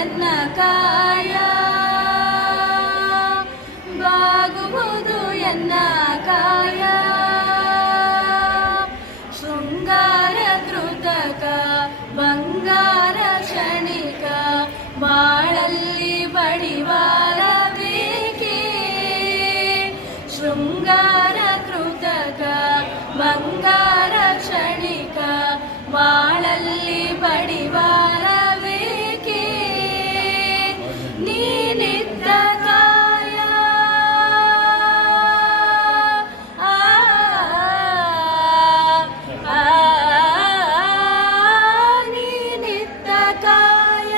ಎನ್ನ ಕಾಯ, ಬಾಗುವುದು ಎನ್ನ ಕಾಯ. ಶೃಂಗಾರ ಕೃತಕ ಬಂಗಾರ ಕ್ಷಣಿಕ, ಬಾಳಲ್ಲಿ ಬಡಿವಾರ ಬೇಕೆ. ಶೃಂಗಾರ ಕೃತಕ ಬಂಗಾರ ಕ್ಷಣಿಕ, ಬಾಳಲ್ಲಿ ಬಡಿವಾರ ಬೇಕೆ. ನೀನಿದ್ದ ಕಾಯ ನೀನಿದ್ದ ಕಾಯ,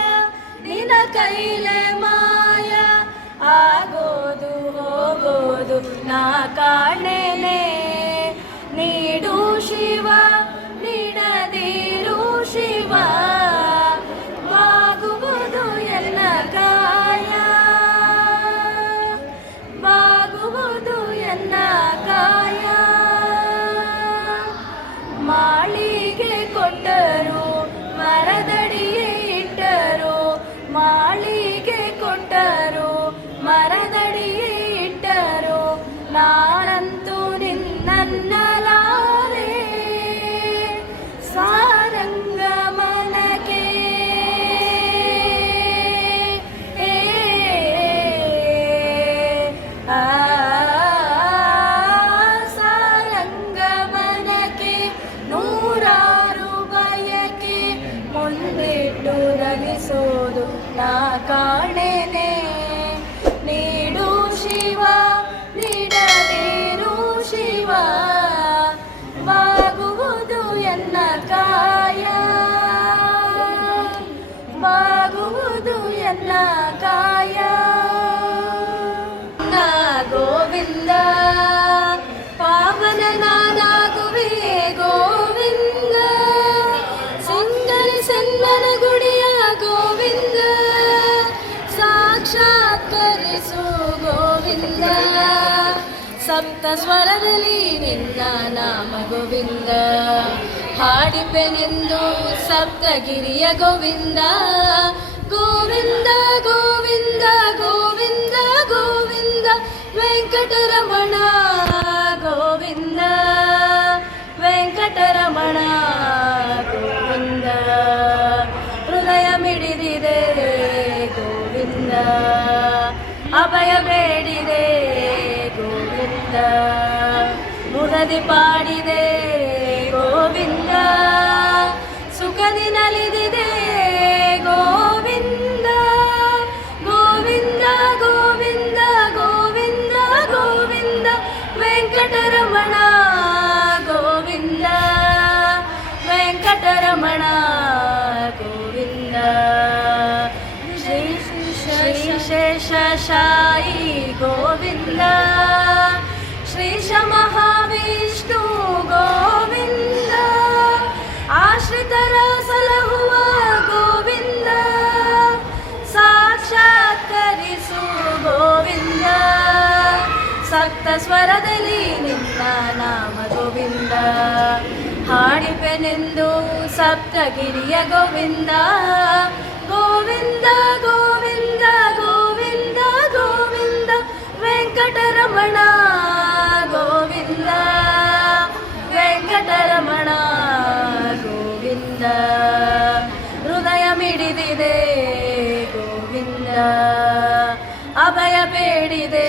ನಿನ ಕೈಲೆ ಮಾಯ ಆಗೋದು ಹೋಗೋದು ನಾ ಕಾಣೆನೆ. ನೀಡು ಶಿವ ನೀಡದಿರು ಶಿವ, ಬಾಗುವುದು ಎಲ್ಲ ಕಾಯ, ಬಾಗುವುದು ಎಲ್ಲ ಕಾಯ. ಮಾಳಿಗೆ ಕೊಟ್ಟರು ಮರದಡಿಯೇ ಇಟ್ಟರು, ಮಾಳಿಗೆ ಕೊಟ್ಟರು ಮರದಡಿಯೇ ಇಟ್ಟರು, ನಾನಂತೂ ನಿನ್ನನ್ನಲಾರೆ. ಸಾರಂಗಮನಕ್ಕೆ ಸಾರಂಗಮನಕ್ಕೆ ನೂರಾರು ಬಯಕೆ ಮುಂದಿಟ್ಟು ರಗಿಸೋದು ನಾ ಕಾಣೆನೆ. ನೀಡು ಶಿವ ನೀಡದಿರು ಶಿವ, ಬಾಗುವುದು ಎನ್ನ ಕಾಯ, ಬಾಗುವುದು ಎನ್ನ ಕಾಯ. ನಾ ಗೋವಿಂದ ಪಾವನ ನಾನಾಗುವೆ ಗೋವಿಂದ, ಸುಂದರಿ ಸನ್ನನ ಗುಡಿಯ ಗೋವಿಂದ, ಸಾಕ್ಷಾತ್ಕರಿಸು ಗೋವಿಂದ. ಸಪ್ತ ಸ್ವರದಲ್ಲಿ ನಿನ್ನ ನಾಮ ಗೋವಿಂದ, ಹಾಡಿಪೆನೆಂದು ಸಪ್ತಗಿರಿಯ ಗೋವಿಂದ. ಗೋವಿಂದ ಗೋವಿಂದ ಗೋವಿಂದ ಗೋವಿಂದ ವೆಂಕಟರಮಣ ಗೋವಿಂದ, ವೆಂಕಟರಮಣ ಗೋವಿಂದ. ಹೃದಯ ಮಿಡಿದಿದೆ ಗೋವಿಂದ, ಅಭಯ ಬೇಡಿದೆ ಗೋವಿಂದ, ಮುರದಿ ಪಾಡಿದೆ ಗೋವಿಂದ, ಸುಖದಿ ನಲಿದಿದೆ ಗೋವಿಂದ. ಗೋವಿಂದ ಗೋವಿಂದ ಗೋವಿಂದ ಗೋವಿಂದ ವೆಂಕಟರಮಣ ಗೋವಿಂದ, ವೆಂಕಟರಮಣ ಗೋವಿಂದ. ಶ್ರೀ ಶೇಷಶಾಯಿ ಗೋವಿಂದ, ಶ್ರೀಶ ಮಹಾವಿಷ್ಣು ಗೋವಿಂದ, ಆಶ್ರಿತರ ಸಲಹುವ ಗೋವಿಂದ, ಸಾಕ್ಷಾತ್ಕರಿಸು ಗೋವಿಂದ. ಸಪ್ತ ಸ್ವರದಲ್ಲಿ ನಿನ್ನ ನಾಮ ಗೋವಿಂದ, ಹಾಡಿಪೆನೆಂದು ಸಪ್ತಗಿರಿಯ ಗೋವಿಂದ. ಗೋವಿಂದ ಗೋವಿಂದ ಗೋವಿಂದ ಗೋವಿಂದ ವೆಂಕಟರಮಣ ಗೋವಿಂದ, ವೆಂಕಟರಮಣ ಗೋವಿಂದ. ಹೃದಯ ಮಿಡಿದಿದೆ ಗೋವಿಂದ, ಅಭಯ ಬೇಡಿದೆ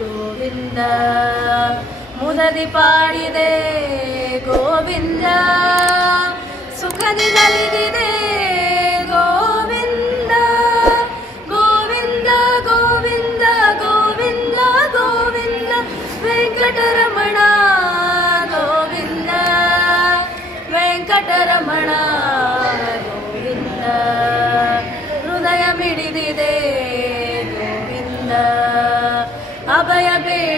ಗೋವಿಂದ, ಮುದದಿ ಪಾಡಿದೆ ಗೋವಿಂದ, ಸುಖದಿ ನಲಿದಿದೆ ಗೋವಿಂದ. ಗೋವಿಂದ ಗೋವಿಂದ ಗೋವಿಂದ ಗೋವಿಂದ ವೆಂಕಟರಮಣ ಗೋವಿಂದ, ವೆಂಕಟರಮಣ ಗೋವಿಂದ. ಹೃದಯ ಮಿಡಿದಿದೆ ಗೋವಿಂದ, ಅಭಯ ಬೇಡಿದೆ